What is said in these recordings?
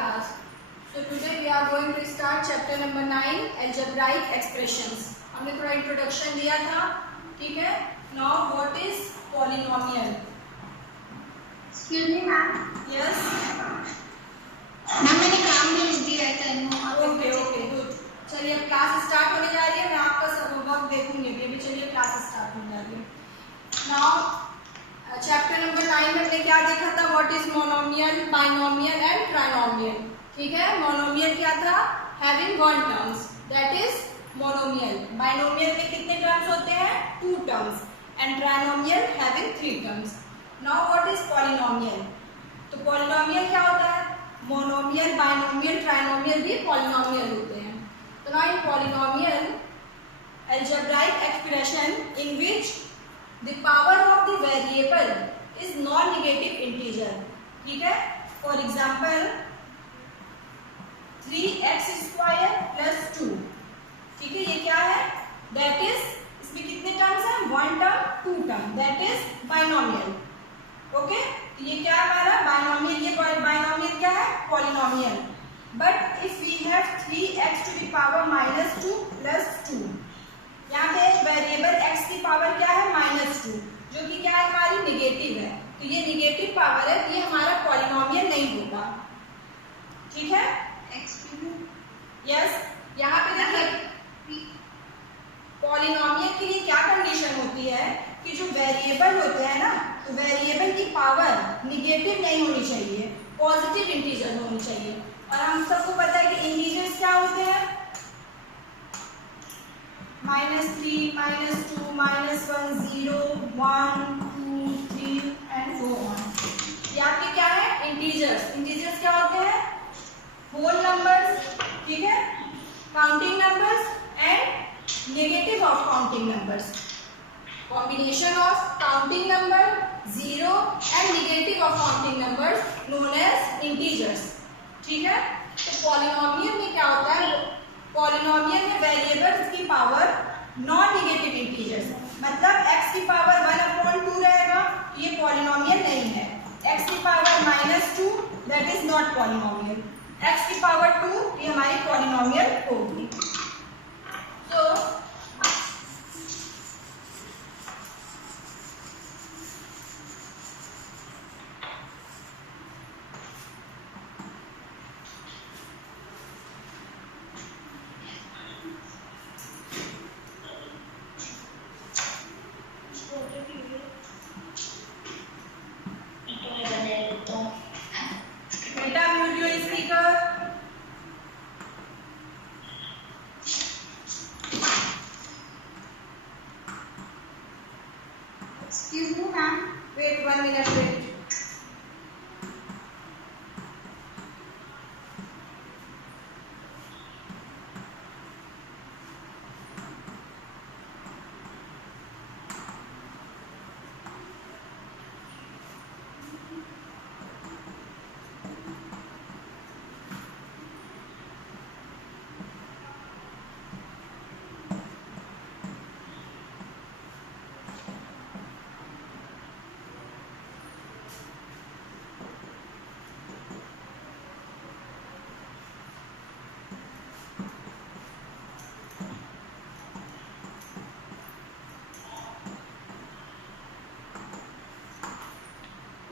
class. So today we are going to start chapter number 9 algebraic expressions. हमने थोड़ा introduction दिया था, ठीक है. Now what is polynomial? Excuse me, ma'am. Yes. Ma'am मैंने काम में लिख दिया है तेनू. Okay, good. चलिए अब क्लास स्टार्ट होने जा रही है. मैं आपका सब वर्क देखूंगी अभी. चलिए क्लास स्टार्ट होने जा रही है. Now चैप्टर नंबर 9 में हमने क्या देखा था? What is monomial, binomial and trinomial. ठीक है. मोनोमियल क्या था? Having one terms, that is monomial. Binomial में कितने टर्म्स होते हैं? 2 terms. And trinomial having 3 terms. Now what is polynomial? तो पॉलिनोमियल क्या होता है? मोनोमियल, बाइनोमियल, ट्राइनोमियल भी पॉलिनोमियल होते हैं. तो now in polynomial algebraic expression in which the power of the variable is non-negative integer. ठीक है. For example 3x square plus 2. ठीक है. ये क्या है? That is, इसमें कितने टर्म्स हैं? 1 term, 2 term. That is binomial. Okay? ये क्या है हमारा? binomial. ये binomial क्या है? polynomial. But if we have 3x to the power minus 2 plus 2. यहाँ पे वेरिएबल x की पावर क्या है? -2, जो कि क्या है? हमारी निगेटिव है. तो ये निगेटिव पावर है, तो ये हमारा पॉलिनोमियल नहीं होगा. ठीक है. यस. यहाँ पे देखिए पॉलिनोमियल के लिए क्या कंडीशन होती है कि जो वेरिएबल होते हैं ना, तो वेरिएबल की पावर निगेटिव नहीं होनी चाहिए, पॉजिटिव इंटीजर होनी चाहिए. और हम सबको पता है कि इंटीजर्स क्या होते हैं? -3, -2, -1, 0, 1, 2, 3 एंड so on. ये आपके क्या है? इंटीजर्स. इंटीजर्स क्या होते हैं? Whole numbers. ठीक है. Counting numbers and negative of counting numbers. Combination of counting number 0 and negative of counting numbers known as integers. ठीक है. तो पॉलिनोमियल में क्या होता है? पॉलिनोमियल में वेरिएबल्स की पावर नॉन नेगेटिव इंटीजर्स, मतलब x की पावर 1/2 रहेगा, तो ये पॉलिनोमियल नहीं है. x की power -2, that is not polynomial. x की पावर 2, ये हमारी पॉलिनोमियल होगी. तो Excuse me, ma'am. wait 1 minute, wait.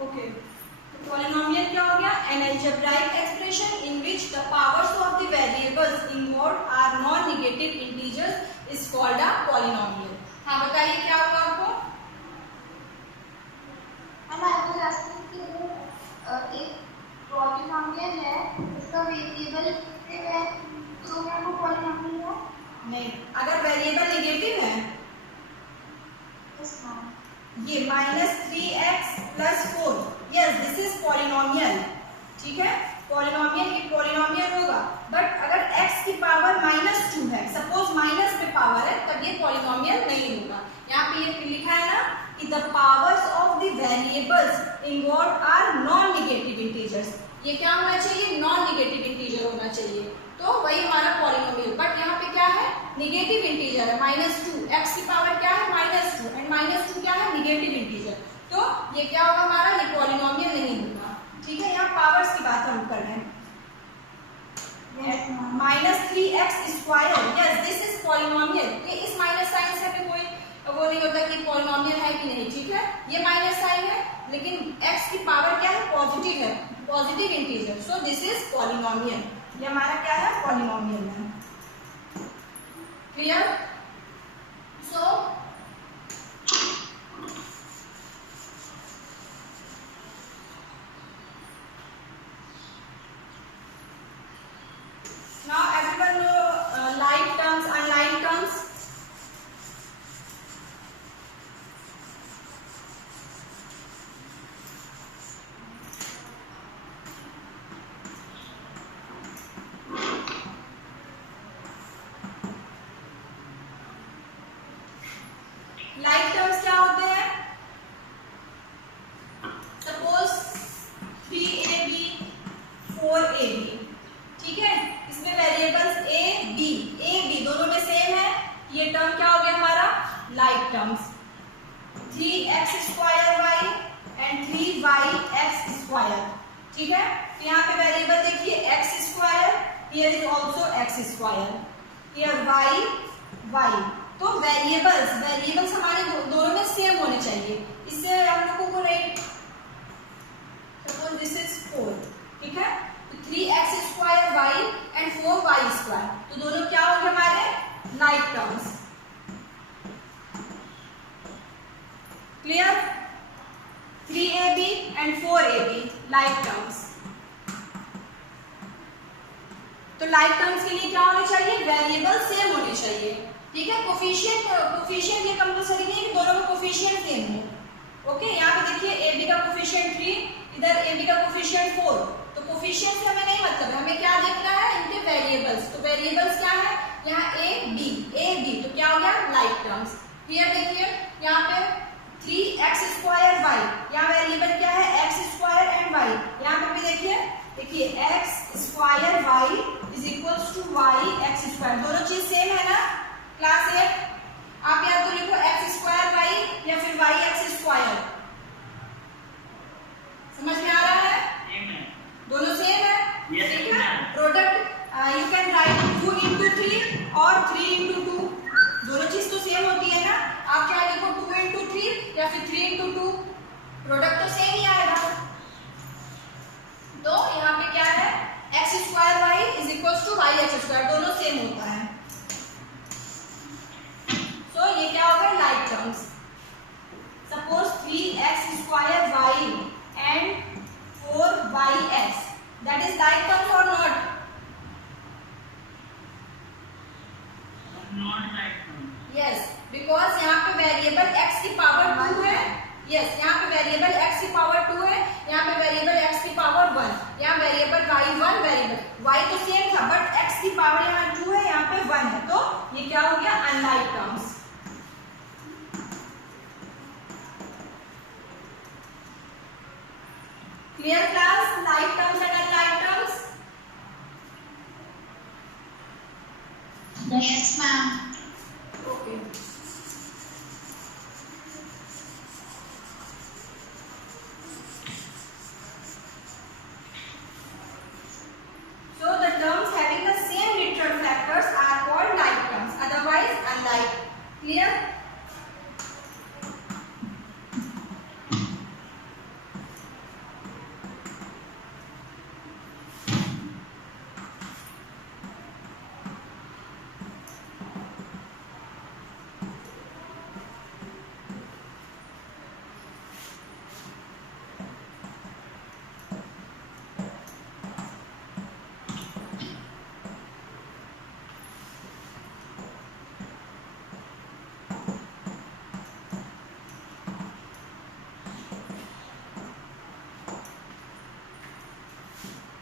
Okay. तो polynomial क्या हो गया? An algebraic expression in which the powers of the variables involved are non-negative integers is called a polynomial. हाँ बताइए क्या होगा आपको? हमारे रास्ते की एक पॉलिनोमियल है, इसका वेरिएबल नेगेटिव है, तो क्या वो पॉलिनोमियल है? नहीं. अगर वेरिएबल नेगेटिव है, ये -3x + 4, yes this is polynomial. ठीक है. पॉलिनोमियल ये पॉलिनोमियल होगा. बट अगर x की पावर -2 है, सपोज माइनस में पावर है, तब ये पॉलिनोमियल नहीं होगा. यहाँ पे ये लिखा है ना कि the powers of the variables involved are non negative integers. ये क्या होना चाहिए? नॉन नेगेटिव इंटीजर होना चाहिए. तो वही हमारा पॉलिनोमियल. बट यहाँ पे क्या है? नेगेटिव इंटीजर है, -2. x की पावर क्या है? -2 एंड -2 क्या है? Negative integer. तो ये क्या होगा हमारा? ये पॉलिनोमियल नहीं होगा. ठीक है. यहाँ पावर्स की बात हम कर रहे हैं. -3x², yes this is polynomial. ये इस माइनस साइन से हमें कोई वो नहीं होता कि पॉलिनोमियल है कि नहीं, ठीक है। ये माइनस साइन है लेकिन x की पावर क्या है, पॉजिटिव है, positive integer, so this is polynomial. ये हमारा क्या है, पॉलिनोमियल है। क्लियर? सो now everyone know like terms, unlike terms. Like terms क्या होते हैं? सपोज 3ab 4ab, ठीक है। इसमें वेरिएबल्स a b दोनों में सेम है, ये टर्म क्या हो गया हमारा, like terms. 3x² and 3yx², ठीक है। यहाँ पे वेरिएबल देखिए x², here is also x², here y। तो वेरिएबल्स हमारे दोनों में सेम होने चाहिए, इससे हम लोगों को नहीं, सपोज दिस इज 4, ठीक है, तो 3x² एंड 4y², तो दोनों क्या हो गए हमारे, like terms. Clear? 3ab and 4ab like terms. तो लाइक टर्म्स के लिए क्या होने चाहिए, वेरिएबल सेम होने चाहिए, ठीक है। कोफिशिएंट ये कंपलसरी नहीं है कि दोनों का कोफिशिएंट सेम हो। ओके, यहाँ पे देखिए ab का कोफिशिएंट 3, इधर ab का कोफिशिएंट 4, तो कोफिशिएंट से हमें नहीं मतलब है, हमें क्या देखना है, इनके वेरिएबल्स। तो वेरिएबल्स क्या है, यहाँ ab, तो क्या हो गया, लाइक टर्म्स। क्लियर? देखिए यहाँ पे 3x²y, यहाँ वेरिएबल क्या है, x² एंड y। यहाँ पे भी देखिए x² y is equals to y(x²), दोनों चीज सेम है ना क्लास 8। आप या तो लिखो x² y या फिर y(x²), समझ में आ रहा है? दोनों सेम है, ठीक है। Product you can write 2 into 3 और 3 into 2, दोनों चीज तो सेम होती है ना। आप क्या लिखो 2 into 3 या फिर 3 into 2, प्रोडक्ट तो सेम ही आएगा। तो यहाँ पे क्या है, x² y is equals to y(x²), दोनों सेम होता है। तो ये क्या होगा, like terms. Suppose 3x² y and 4yx, that is like terms और not? Not like term. Yes, because यहाँ पे वेरिएबल x की पावर 2 है। यस, यहाँ पे वेरिएबल x की पावर 2 है, यहाँ पे वेरिएबल x की पावर 1, यहाँ वेरिएबल y1, वेरिएबल y तो सेम था बट x की पावर यहाँ 2 है, यहाँ पे 1 है, तो ये क्या हो गया, unlike terms. Clear class? Like terms and unlike terms. Yes, ma'am. Okay, so the terms having the same literal factors are called like terms, otherwise unlike. Clear?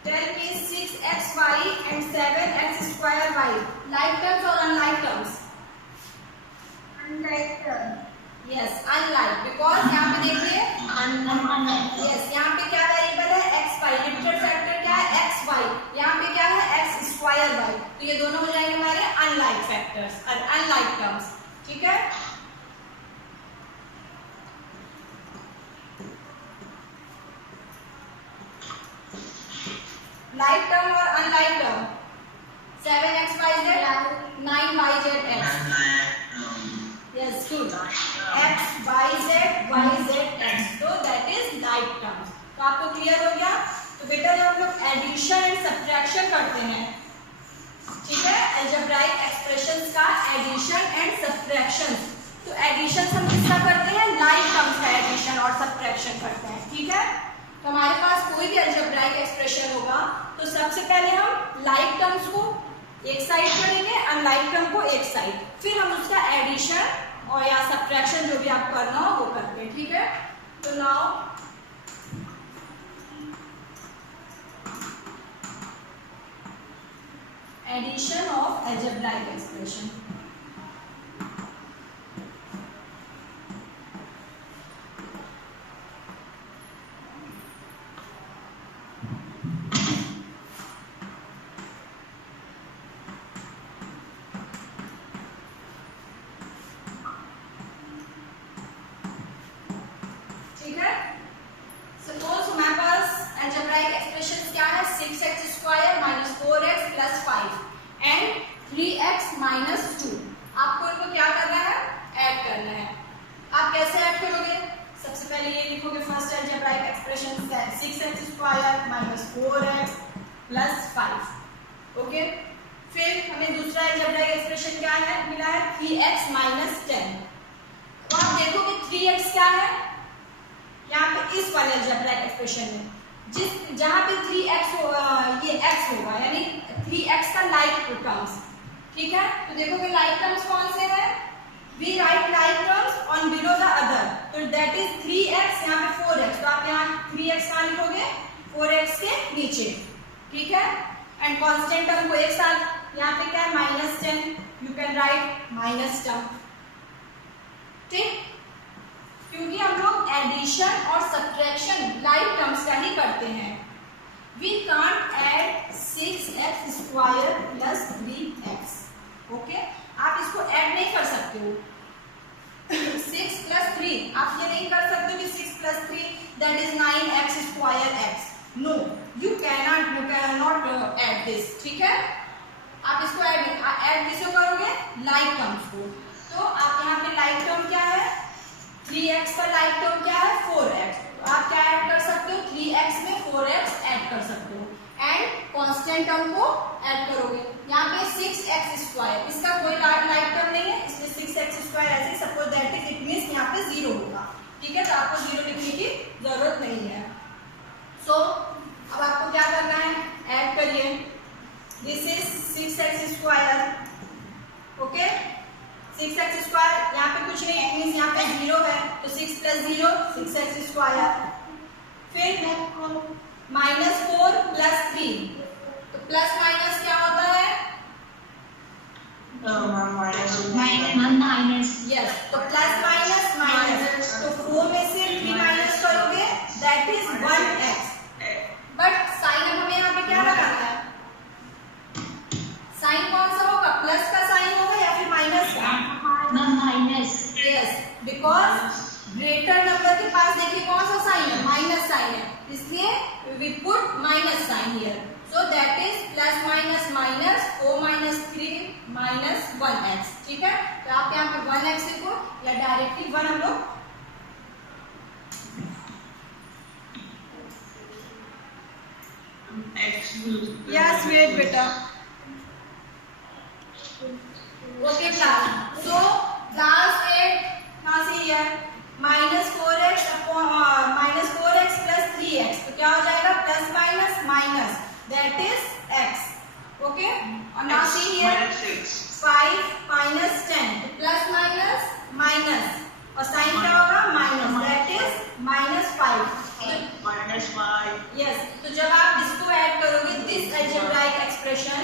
Tell me 6xy and 7x²y, like terms or unlike terms? Unlike term. Yes, unlike, because यहाँ पे देखिए, Unlike. yes, यहाँ पे क्या variable है, xy, literal factor क्या है, xy, यहाँ पे क्या है, x²y, तो ये दोनों हो जाएंगे हमारे अनलाइक फैक्टर्स और अनलाइक टर्म्स, ठीक है। लाइक टर्म और unlike term, 7xyz 9yz x. Yes, good. xyz yz x. So that is like terms. तो आपको क्लियर हो गया? तो बेटा जब हम लोग एडिशन एंड सब्ट्रैक्शन करते हैं, ठीक है, अलजेब्राइक एक्सप्रेशंस का एडिशन एंड सब्ट्रैक्शन, तो एडिशन हम किसका करते हैं? लाइक टर्म्स का एडिशन और सब्ट्रैक्शन करते हैं, ठीक है। तो हमारे पास कोई भी अलजेब्राइक एक्सप्रेशन होगा तो सबसे पहले हम लाइक टर्म्स को एक साइड करेंगे, अनलाइक टर्म को एक साइड, फिर हम उसका एडिशन और या सब्ट्रैक्शन जो भी आप करना हो वो करते हैं, ठीक है। तो now addition of algebraic expression. ठीक है, सपोज हमारे पास अलजेब्राइक एक्सप्रेशन क्या है? 6x square minus 4x plus 5 and 3x minus 2। आपको इनको क्या करना है? ऐड करना है। आप कैसे ऐड करोगे? सबसे पहले ये लिखोगे first algebraic expression 6x square minus 4x plus 5। Okay, फिर हमें दूसरा अलजेब्राइक एक्सप्रेशन क्या है मिला है? 3x minus 10। तो आप देखोगे 3x क्या है यहाँ पे इस वाले अलजेब्राइक एक्सप्रेशन में, जहां पे 3x ये x होगा, यानी 3x का लाइक टर्म्स, ठीक है। तो देखोगे लाइक टर्म्स कौन से हैं? We write like terms on below the other, तो दैट इज 3x, यहाँ पे 4x, तो आप यहाँ 3x कहाँ लिखोगे? 4x के नीचे, ठीक है। एंड कांस्टेंट टर्म को एक साथ, यहाँ पे क्या है? Minus 10, you can write minus term, ठीक, क्योंकि हम लोग एडिशन और सब्ट्रैक्शन लाइक टर्म्स का ही करते हैं। We can't add 6x square plus 3x। Okay, आप इसको ऐड नहीं कर सकते हो 6 प्लस 3, आप ये नहीं कर सकते कि 6 plus 3 that is 9x square x। No, you can not add this, ठीक है। आप इसको ऐड किसको करोगे? लाइक टर्म्स को। तो आप यहाँ पे लाइक टर्म क्या है? 3x का लाइक टर्म क्या है? 4x। तो आप क्या ऐड कर सकते हो? 3x में 4x ऐड कर सकते हो एंड कांस्टेंट टर्म को ऐड करोगे। यहाँ पे 6x स्क्वायर, इसका कोई लाइक टर्म नहीं है, इसलिए 6x स्क्वायर ऐसे suppose that is, it means यहाँ पे 0 होगा, ठीक है। तो आपको 0 लिखने की जरूरत नहीं है। सो अब आपको क्या करना है? ऐड करिए, this is 6x square, okay, 6x square, यहाँ पे कुछ नहीं, मींस यहाँ पे 0 है, तो 6 प्लस 0 6x स्क्वायर, फिर माइनस 4 प्लस 3, तो प्लस माइनस क्या होता है? माइनस। यस, तो प्लस माइनस माइनस, तो 4 में से 3 माइनस करोगे that is 1x। But sign हमें यहाँ पे क्या लगाना है? साइन कौन सा होगा? प्लस का साइन होगा या फिर माइनस का? Minus. Yes, because greater number के पास देखिए कौन सा साइन है? माइनस साइन है, इसलिए we put minus sign here. So that is plus minus minus 4 minus 3 minus 1x, ठीक है। तो आप यहाँ पे 1x लिखो या डायरेक्टली 1 हम लोग यस वेट बेटा, ओके क्लास। सो क्लास 8 कहाँ से लिया है? माइनस 4x प्लस 3x, तो क्या हो जाएगा? Plus minus minus that is x, okay. और नाउ सी हियर 5 माइनस 10, तो प्लस माइनस माइनस और साइन क्या होगा? Minus, that is minus 5। Yes, तो जब आप इसको ऐड करोगे दिस अलजेब्राइक एक्सप्रेशन,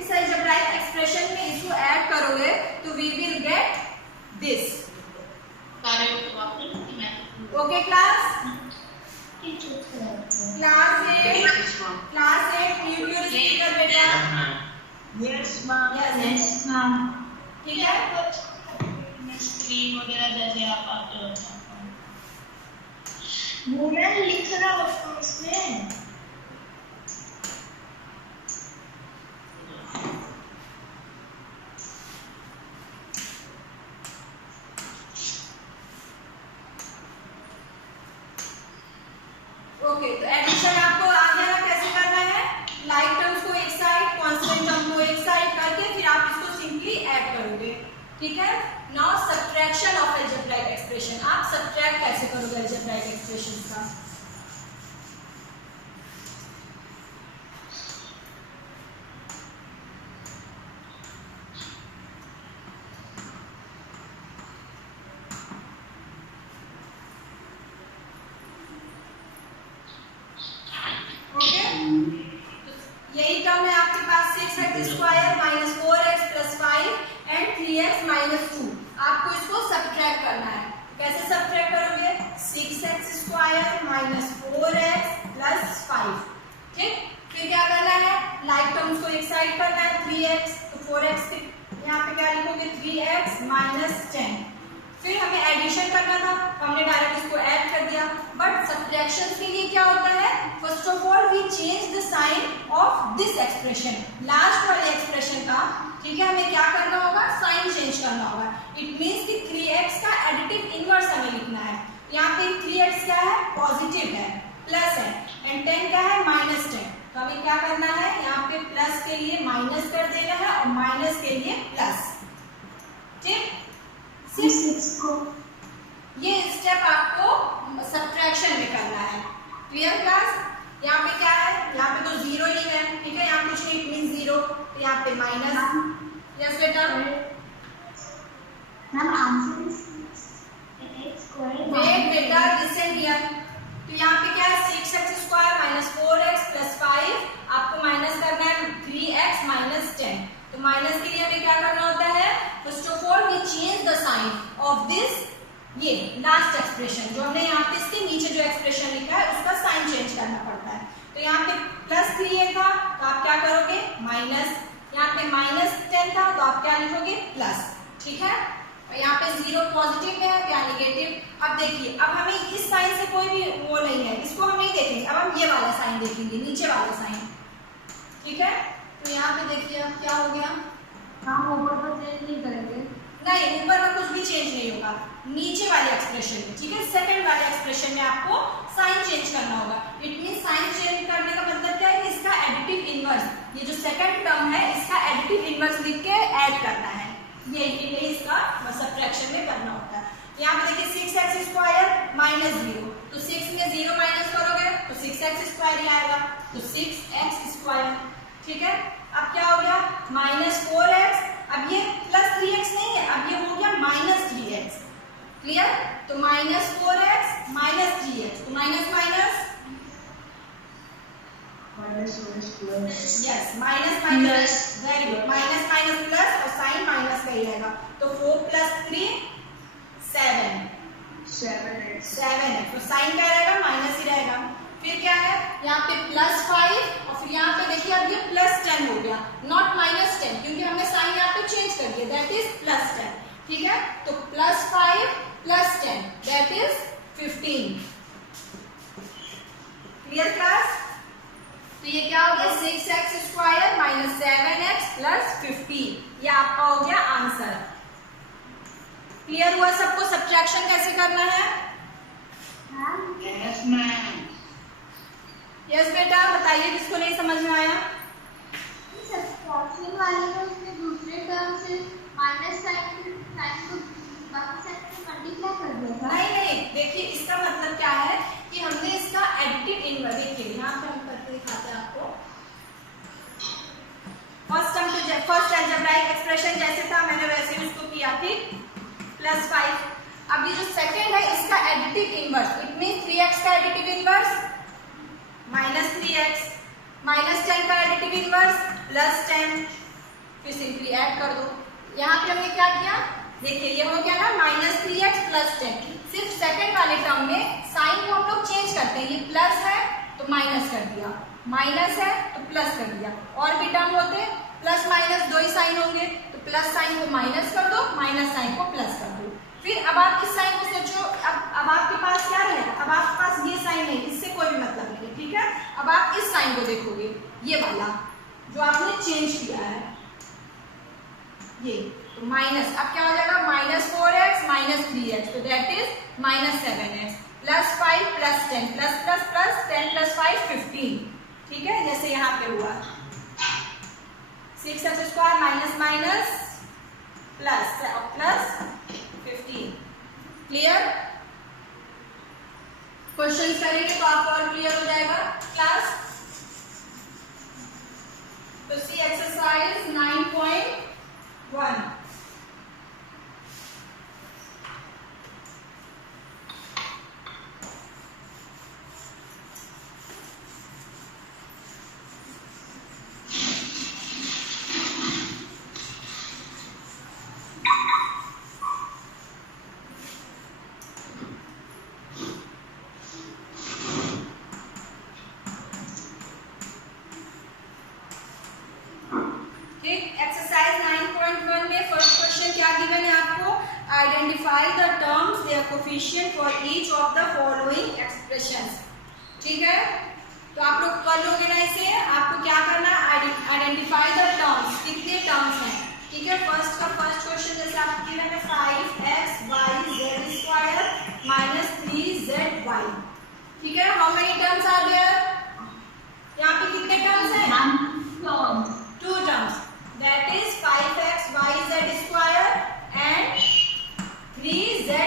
इस अलजेब्राइक एक्सप्रेशन में इसको ऐड करोगे तो we will get this. Okay class, class 8 mute speaker बेटा। Yes ma'am. Yes ma'am. ठीक है, स्क्रीन वगैरह जैसे आप आते हो वो मैं लिख रहा हूँ उसमें। ओके, तो एडिशन आपको आ गया ना कैसे करना है। लाइक टर्म्स को एक साइड, कांस्टेंट टर्म को एक साइड करके फिर आप इसको सिंपली ऐड करोगे, ठीक है। Now subtraction of algebraic expression, आप सब्ट्रैक्ट कैसे करोगे अलजेब्राइक एक्सप्रेशन का। यही टर्म है आपके पास 6x square minus 4x plus 5 and 3x minus 2। आपको इसको सब्ट्रैक्ट करना है। कैसे सब्ट्रैक्ट करोगे, 6x square minus 4x plus 5, ठीक। फिर क्या करना है, लाइक टर्म्स को एक साइड करना है, 3x तो 4x के यहाँ पे क्या लिखोगे 3x माइनस 10। फिर हमें एडिशन करना था, हमने डायरेक्ट इसको ऐड कर दिया। बट सब्ट्रैक्शन के लिए क्या होता है, first of all we change the sign of this expression, last वाले एक्सप्रेशन का, ठीक है, हमें क्या करना होगा, साइन चेंज करना होगा। इट मींस कि 3x का एडिटिव इनवर्स हमें लिखना है। यहाँ पे 3x क्या है, पॉजिटिव है, प्लस है, एंड 10 क्या है, माइनस 10। तो हमें क्या करना है, यहाँ पे प्लस के लिए माइनस कर देना है और माइनस के लिए प्लस, ठीक। ये स्टेप आपको सब्ट्रैक्शन में करना है, क्लियर क्लास। यहाँ पे क्या है, यहाँ पे तो जीरो ही है, ठीक है, यहाँ कुछ नहीं, इट मीन जीरो, यहाँ पे माइनस। यस बेटा, वेट बेटा, लिसन हियर। तो यहाँ पे क्या है, 6x square minus 4x plus 5, आपको माइनस करना है 3x माइनस 10। तो माइनस के लिए हमें क्या करना होता है, first of all we change the sign of this, ये लास्ट एक्सप्रेशन जो हमने यहाँ पे इसके नीचे जो एक्सप्रेशन लिखा है उसका साइन चेंज करना पड़ता है। तो यहाँ पे प्लस 3 था तो आप क्या करोगे, माइनस, यहाँ पे माइनस 10 था तो आप क्या लिखोगे, प्लस, ठीक है। और यहाँ पे 0 पॉजिटिव है या निगेटिव। अब देखिए, अब हमें इस साइन से कोई भी वो नहीं है, इसको हम नहीं देखेंगे, अब हम ये वाला साइन देखेंगे, नीचे वाला साइन, ठीक है। तो यहाँ पे देखिए अब क्या हो गया, हम ऊपर तो चेंज नहीं करेंगे, नहीं ऊपर का कुछ भी चेंज नहीं होगा, नीचे वाले एक्सप्रेशन में, ठीक है, सेकंड वाले एक्सप्रेशन में आपको साइन चेंज करना होगा। इट मीन साइन चेंज करने का मतलब क्या है कि इसका एडिटिव इनवर्स, ये जो सेकंड टर्म है इसका एडिटिव इनवर्स लिख के ऐड करना है, ये इसका सब्ट्रैक्शन में करना होता है। यहाँ पे देखिए 6x स्क्वायर माइनस 0, तो 6 में 0 माइनस करोगे तो 6x स्क्वायर ही आएगा, तो 6x स्क्वायर, ठीक है। अब क्या हो गया, माइनस 4x, अब ये प्लस 3x नहीं है, अब ये हो गया माइनस 3x, क्लियर। तो माइनस 4x माइनस 3x, तो minus minus, yes minus minus, very good, minus minus plus और साइन माइनस का ही रहेगा। तो 4 प्लस 3 7 है, तो साइन क्या रहेगा, माइनस ही रहेगा। फिर क्या है, यहाँ पे प्लस 5 और फिर यहाँ पे देखिए अब ये प्लस 10 हो गया, नॉट माइनस 10, क्योंकि हमने साइन यहाँ पे चेंज कर दिया, दैट इज प्लस 10, ठीक है। तो plus 5 plus 10 that is 15, clear class. तो ये क्या हो गया, 6x square minus 7x plus 15, ये आपका हो गया आंसर। क्लियर हुआ सबको सब्ट्रैक्शन कैसे करना है। Yes ma'am. यस बेटा, बताइए किसको नहीं समझ में आया। सब्ट्रैक्शन वाले में उसमें दूसरे टर्म से माइनस साइन को बाकी साइन से मल्टीप्लाई कर दिया था। नहीं, देखिए इसका मतलब क्या है कि हमने इसका एडिटिव इनवर्स, देखिए यहाँ पे हम करके दिखाते हैं आपको। फर्स्ट अलजेब्राइक एक्सप्रेशन जैसे था मैंने वैसे ही उसको किया, ठीक, प्लस 5। अब ये जो सेकंड है इसका additive inverse, it mean 3x का additive inverse minus 3x, minus 10 का एडिटिव इनवर्स प्लस 10, फिर सिंपली ऐड कर दो। यहाँ पे हमने क्या किया, देखिए ये हो गया ना माइनस 3x प्लस 10। सिर्फ सेकंड वाले टर्म में साइन को हम लोग चेंज करते हैं, ये प्लस है तो माइनस कर दिया, माइनस है तो प्लस कर दिया। और भी टर्म होते प्लस माइनस दो ही साइन होंगे, तो प्लस साइन को माइनस कर दो, माइनस साइन को प्लस कर दो। फिर अब आप इस साइन को सोचो, अब आपके पास क्या रहेगा, अब आपके पास ये साइन नहीं, इससे कोई भी मतलब नहीं, ठीक है। अब आप इस साइन को देखोगे, ये वाला जो आपने चेंज किया है, ये माइनस, अब क्या हो जाएगा माइनस 4x माइनस 3x, तो that is minus 7x। Plus 5 plus 10 plus plus plus 10 plus 5 15, ठीक है, जैसे यहाँ पे हुआ 6x² minus minus plus plus 15। Clear? Question करेंगे तो आपको और क्लियर हो जाएगा क्लास। तो सी exercise 9.1। Identify the terms, their coefficient for each of the following expressions। ठीक है, तो आप लोग कर लोगे ना इसे। आपको क्या करना है, आइडेंटिफाई द टर्म्स, कितने टर्म्स हैं। ठीक है, फर्स्ट क्वेश्चन जैसे आपको गिवन है 5xyz² माइनस 3zy। ठीक है, how many terms are there? यहाँ पे कितने टर्म्स हैं? 2 terms, that is 5xyz² and 3zy।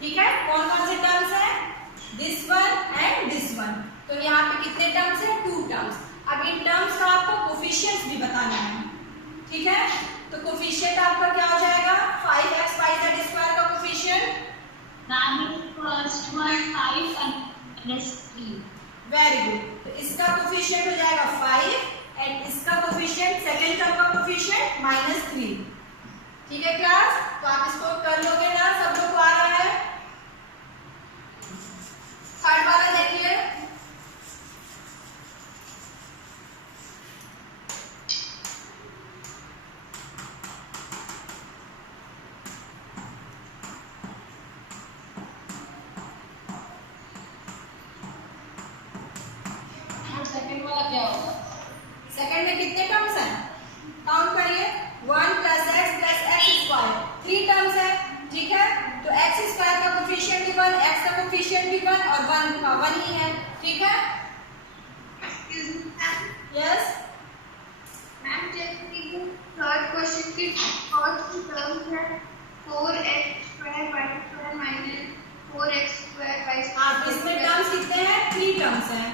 ठीक है, कौन कौन से टर्म्स हैं? This one and this one. तो यहाँ पे कितने टर्म्स हैं? 2 टर्म्स। अब इन टर्म्स का आपको कोफिशिएंट्स भी बताना है। ठीक है, तो कोफिशिएंट आपका क्या हो जाएगा? 5xyz² का coefficient first one 5 and 3। Very good. तो इसका कोफिशिएंट हो जाएगा 5 एंड इसका कोफिशिएंट सेकंड टर्म का कोफिशिएंट -3। ठीक है क्लास, तो आप इसको कर लोगे ना, सब लोग को आ रहा है। थर्ड वाला देखिए, सेकंड वाला क्या होगा? सेकंड में कितने टर्म्स हैं? काउंट करिए, 1 + x + x², 3 टर्म्स है। ठीक है, तो x² का कोफिशिएंट भी 1, x का कोफिशिएंट भी 1 और 1 का 1 ही है। ठीक है, यस मैम, जैसे थर्ड क्वेश्चन की फर्स्ट टर्म है 4x² y² minus 4x² y²। हाँ, तो इसमें टर्म्स कितने हैं? 3 टर्म्स हैं।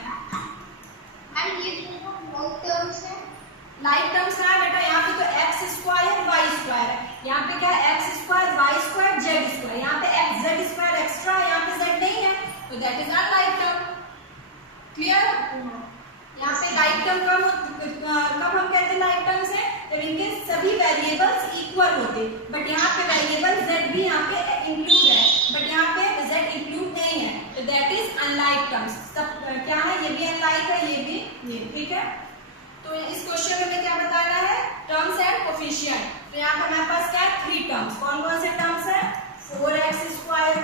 मैम, ये दोनों लॉग टर्म्स हैं। लाइक टर्म्स है बेटा, यहाँ पे तो x² y² है, यहाँ पे क्या है? x² y² z²। यहाँ पे x z² एक्स्ट्रा, यहाँ पे z नहीं है, तो that is unlike term. Clear? यहाँ पे लाइक टर्म कब हम कहते हैं लाइक टर्म्स है? जब इनके सभी वेरिएबल्स इक्वल होते। बट यहाँ पे वेरिएबल z भी यहाँ पे इंक्लूड है, बट यहाँ पे z इंक्लूड नहीं है, तो दैट इज अनलाइक टर्म्स। सब क्या है? ये भी अनलाइक है, ये भी ये। ठीक है, तो इस क्वेश्चन में हमें क्या बताना है? Terms and coefficient. तो यहाँ पर हमारे पास क्या है? 3 टर्म्स। कौन कौन से टर्म्स हैं? 4x²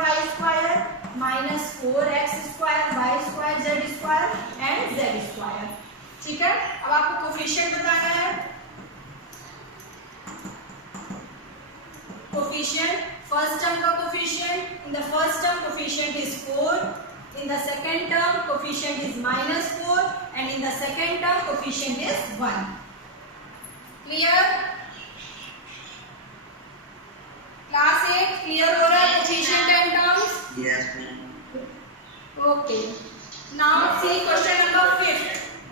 y² minus 4x² y² z² and z²। ठीक है, अब आपको कोफिशिएंट बताना है। कोफिशिएंट, फर्स्ट टर्म का coefficient, in the first term coefficient is 4, in the second term coefficient is -4 and in the second term coefficient is 1। clear? class 8 clear हो रहा है coefficient and terms? Yes ma'am। okay, now see question number 5।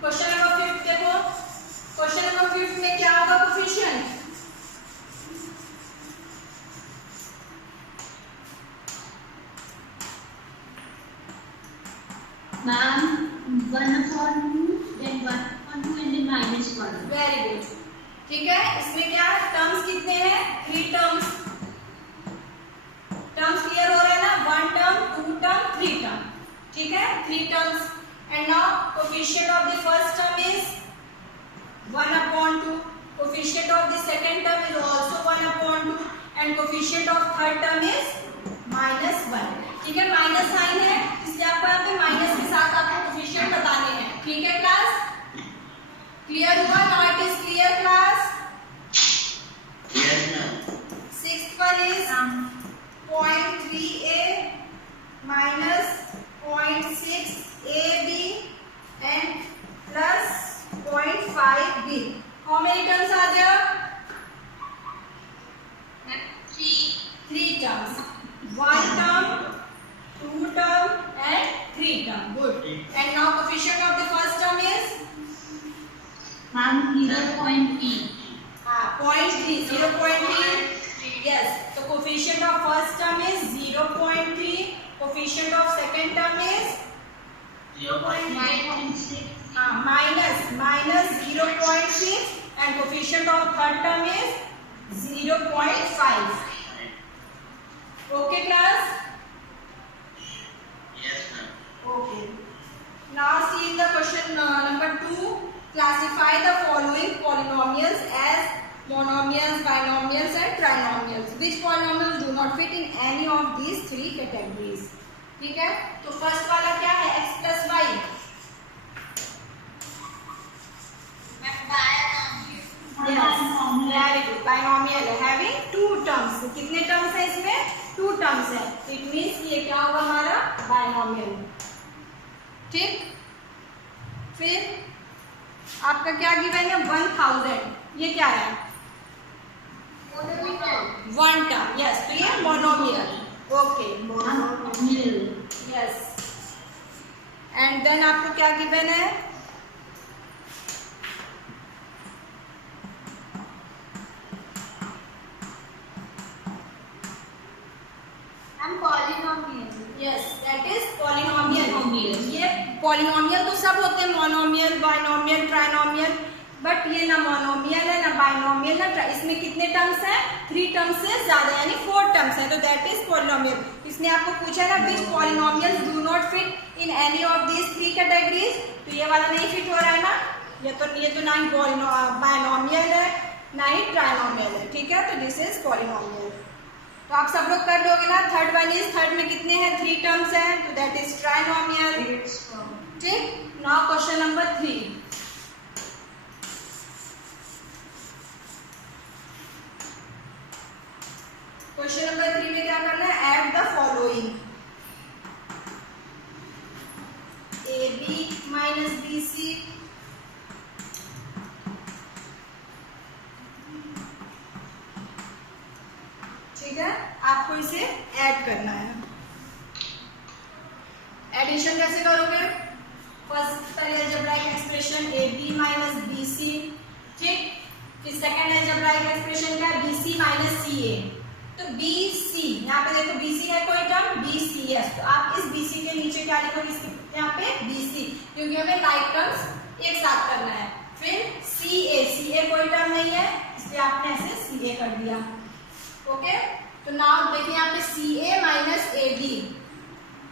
question number 5 देखो, question number 5 में क्या होगा coefficient? Ma'am 1/2 then 1/2 and then -1। Very good. ठीक है, इसमें क्या टर्म्स कितने हैं? 3 टर्म्स। टर्म्स क्लियर हो रहा है ना? 1 टर्म, 2 टर्म, 3 टर्म। ठीक है, 3 terms. And now coefficient of the first term is 1/2, coefficient of the second term is also 1/2 and coefficient of third term is -1। ठीक है, माइनस साइन है, इसलिए आपको यहाँ पे माइनस के साथ आपको कोफिशिएंट बताने हैं। ठीक है क्लास, क्लियर हुआ? Now it is clear class? Yes ma'am। 6th one is 0.3a minus 0.6 AB and plus 0.5 B. How many terms are there? 3 terms. 1 term, 2 term and 3 term. Good. And now coefficient of the first term is? Ma'am, 0.3. 0.3. 0.3. Yes. So coefficient of first term is 0.3. Coefficient of second term is? 0.6. Minus 0.6 and coefficient of third term is 0.5. Okay, class? Yes, ma'am. Okay. Now see in the question number 2. Classify the following polynomials as monomials, binomials and trinomials. Which polynomials do not fit in any of these 3 categories? ठीक है, तो first वाला क्या है? x plus y. Yes, very good. Binomial है, having 2 terms. कितने terms है इसमें? 2 terms है. It means ये क्या होगा हमारा? Binomial. ठीक? फिर आपका क्या गिवन है? 1000. ये क्या है? 1 term. Yes, तो ये monomial. Okay. Monomial. Yes. And then आपको क्या गिवन है? Polynomial. Yes, that is polynomial. Polynomial. ये polynomial तो सब होते हैं, monomial, binomial, trinomial, बट ये ना monomial है ना binomial ना इसमें कितने टर्म्स हैं? 3 टर्म्स से ज्यादा यानी 4 टर्म्स हैं, तो that is polynomial. इसने आपको पूछा ना which polynomials do not fit in any of these 3 categories, तो ये वाला नहीं फिट हो रहा है ना, ये तो ना ही binomial है ना ही trinomial है, ठीक है, तो this is polynomial. तो आप सब लोग कर लोगे ना. थर्ड में कितने हैं? 3 टर्म्स हैं, तो दैट इज ट्राइनोमियल. ठीक. Now question number 3. Question number 3 में क्या करना है? Add the following. AB minus BC ठीक है, आपको इसे ऐड करना है. एडिशन कैसे करोगे? फर्स्ट पहले algebraic expression AB minus BC. ठीक. फिर सेकंड अलजेब्राइक एक्सप्रेशन क्या है? BC minus CA. तो BC यहाँ पे देखो BC है कोई टर्म BCS, तो आप इस BC के नीचे क्या लिखोगे? यहाँ पे BC, क्योंकि हमें लाइक टर्म्स एक साथ करना है. फिर CA कोई टर्म नहीं है इसलिए आपने ऐसे CA कर दिया. ओके. तो नाउ देखिए यहाँ पे CA minus AB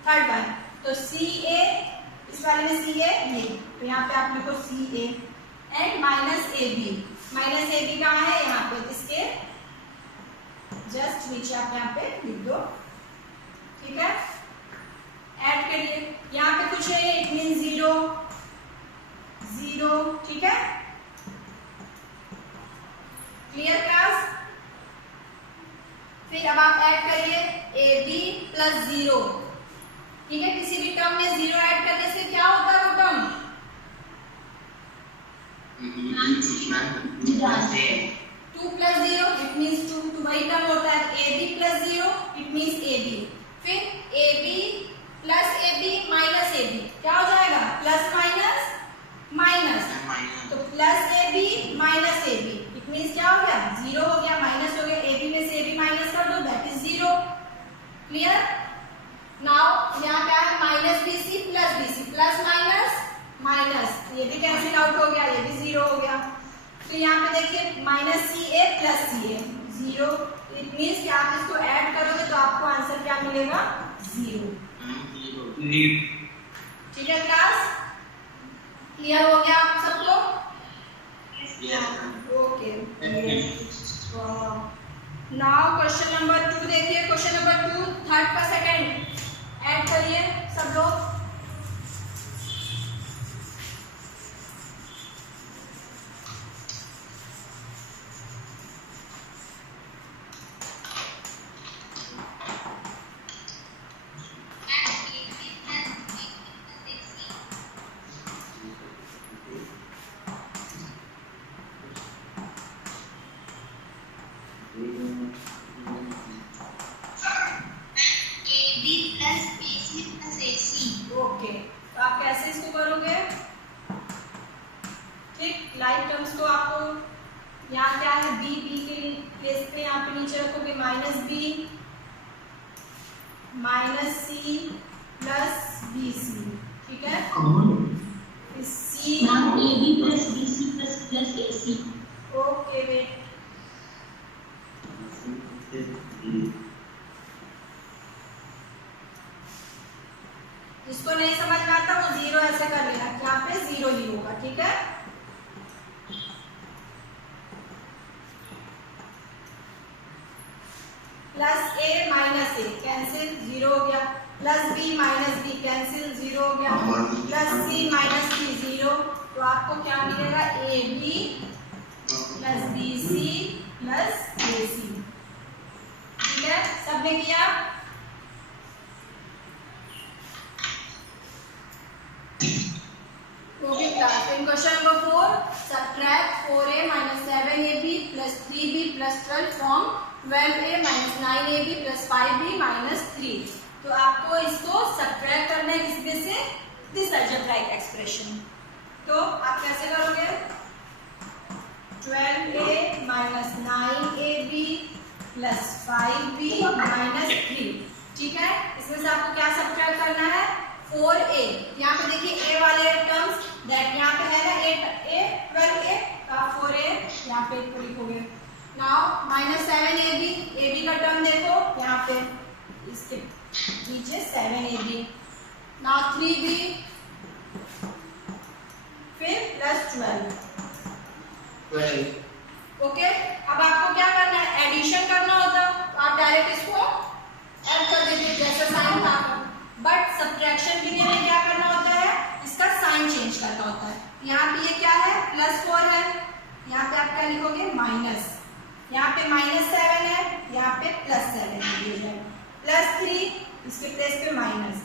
third one, तो CA इस वाले में CA ये, तो यहाँ पे आप लिखो CA and minus AB. Minus AB कहाँ है? यहाँ पे इसके जस्ट नीचे आप यहाँ पे लिख दो. ठीक है. ऐड करिए. यहाँ पे कुछ है, इट मीन 0 0. ठीक है. Clear class? फिर अब आप ऐड करिए AB प्लस 0. ठीक है. किसी भी टर्म में 0 ऐड करने से क्या होता है? वो टर्म 2 प्लस 0 इट मीन्स 2. तो वही टर्म होता है. AB plus 0 it means AB. फिर AB plus AB minus AB क्या हो जाएगा? Plus minus minus. तो plus AB minus AB it means क्या हो गया? 0 हो गया, माइनस हो गया. AB में से AB माइनस कर दो, दैट इज 0. क्लियर. नाउ यहाँ क्या है? Minus BC plus BC plus minus minus, ये भी कैंसिल आउट हो गया, ये भी 0 हो गया. तो यहाँ पे देखिए minus CA plus CA 0. It means कि आप इसको ऐड करोगे तो आपको आंसर क्या मिलेगा? 0. ठीक है क्लास? क्लियर हो गया आप सबको? ओके. नाउ क्वेश्चन नंबर 2 देखिए. क्वेश्चन नंबर 2 थर्ड का सेकंड ऐड करिए सब लोग. यहाँ क्या है बी, बी के प्लेस पे यहाँ पे नीचे रखोगे minus B minus C plus B C, ठीक है। See ma'am AB plus BC plus AC। Okay wait, जिसको नहीं समझ में आता वो जीरो ऐसे कर लेना, यहाँ पे जीरो ही होगा, ठीक है। Plus A minus A cancel, zero हो गया। Plus B minus B cancel, zero हो गया। Plus C minus C zero, तो आपको क्या मिलेगा A B plus B C plus A C, ठीक है। सबने किया? Question number 4, subtract 4a minus 7ab plus 3b plus 12 from 12a minus 9ab plus 5b minus 3। तो आपको इसको सब्ट्रैक्ट करना है किसमें से? This algebraic expression. तो आप कैसे करोगे? 12a minus 9ab plus 5b minus 3, ठीक है। इसमें से आपको क्या सब्ट्रैक्ट करना है? 4a, यहाँ पे देखिए a वाले टर्म्स दैट यहाँ पे है ना a 12a का 4a यहाँ पे इसको लिखोगे। नाउ माइनस 7ab, ab का टर्म देखो यहाँ पे इसके नीचे 7ab। नाउ 3b फिर प्लस 12। ओके, अब आपको क्या करना है? एडिशन करना होता तो आप डायरेक्ट इसको ऐड कर देते जैसा साइन था, बट सब्ट्रैक्शन के लिए हमें क्या करना होता है? इसका साइन चेंज करना होता है। यहाँ पे ये क्या है? प्लस 4 है, यहाँ पे आप क्या लिखोगे? माइनस, यहाँ पे माइनस 7 है, यहाँ पे प्लस 7 है, प्लस 3 इसके प्लेस पे माइनस,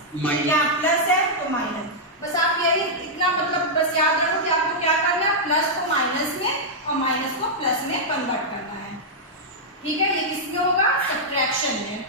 यहाँ प्लस है तो माइनस। बस आप यही इतना मतलब बस याद रखो कि आपको क्या करना है? प्लस को माइनस में और माइनस को प्लस में कन्वर्ट करना है, ठीक है। ये किसमें होगा? सब्ट्रैक्शन में,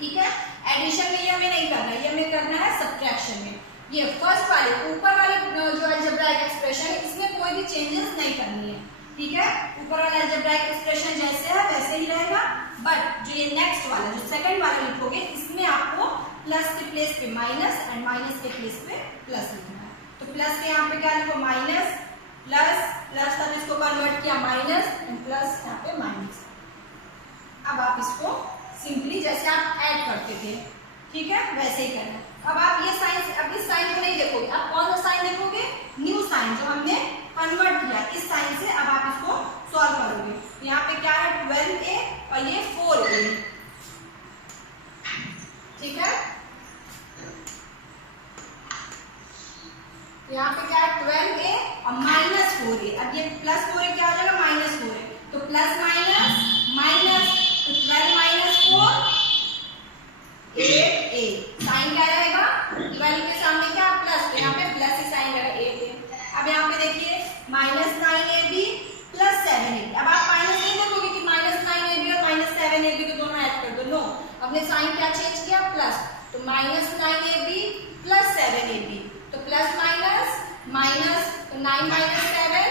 ठीक है। एडिशन में ये हमें नहीं करना है, ये हमें करना है सब्ट्रैक्शन में। ये फर्स्ट वाले ऊपर वाले जो अलजेब्राइक एक्सप्रेशन है इसमें कोई भी चेंजेस नहीं करनी है, ठीक है। ऊपर वाला अलजेब्राइक एक्सप्रेशन जैसे है वैसे ही रहेगा, बट जो ये नेक्स्ट वाला जो सेकंड वाला लिखोगे इसमें आपको प्लस के प्लेस पे माइनस एंड माइनस के प्लेस पे प्लस लिखना है। तो प्लस के यहाँ पे क्या लिखो? माइनस प्लस प्लस, तब इसको कन्वर्ट किया माइनस एंड प्लस यहाँ पे माइनस। अब आप इसको सिंपली जैसे आप ऐड करते थे, ठीक है, वैसे ही करना। अब आप ये साइन, अब इस साइन को नहीं देखोगे, अब कौन सा साइन देखोगे? न्यू साइन जो हमने कन्वर्ट किया, इस साइन से अब आप इसको सॉल्व करोगे। यहाँ पे क्या है? 12a और ये 4a, ठीक है। यहाँ पे क्या है? 12a और माइनस 4a। अब ये प्लस 4a क्या हो जाएगा? माइनस 4a, तो प्लस माइनस माइनस, तो 12 माइनस 4 8a। साइन क्या रहेगा? 12 के सामने क्या? प्लस, तो यहाँ पे प्लस ही साइन रहेगा 8a। अब यहाँ पे देखिए माइनस 9ab प्लस 7ab। अब आप माइनस नहीं देखोगे कि माइनस 9ab और माइनस 7ab को दोनों ऐड कर दो, नो, अपने साइन क्या चेंज किया? प्लस, तो माइनस 9ab प्लस 7ab, तो प्लस माइनस माइनस, तो 9 minus 7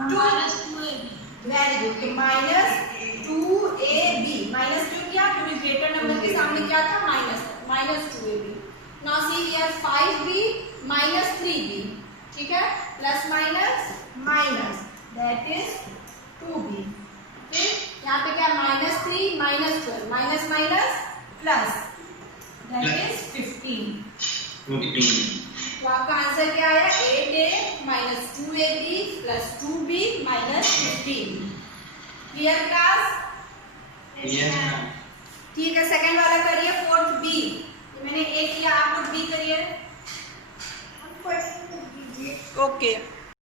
2, very good, minus 2ab। Minus क्यों किया? क्योंकि ग्रेटर नंबर के सामने क्या था? Minus, minus 2ab। Now see here 5b minus 3b, ठीक है, plus minus minus that is 2b। फिर यहाँ पे क्या? Minus 3 minus 12, minus minus plus that is 15। तो आपका आंसर क्या आया? 8a minus 2ab plus 2b minus 15। Clear class? ठीक है, सेकंड वाला करिए, फोर्थ बी। मैंने ए किया, आप लोग बी करिए। ओके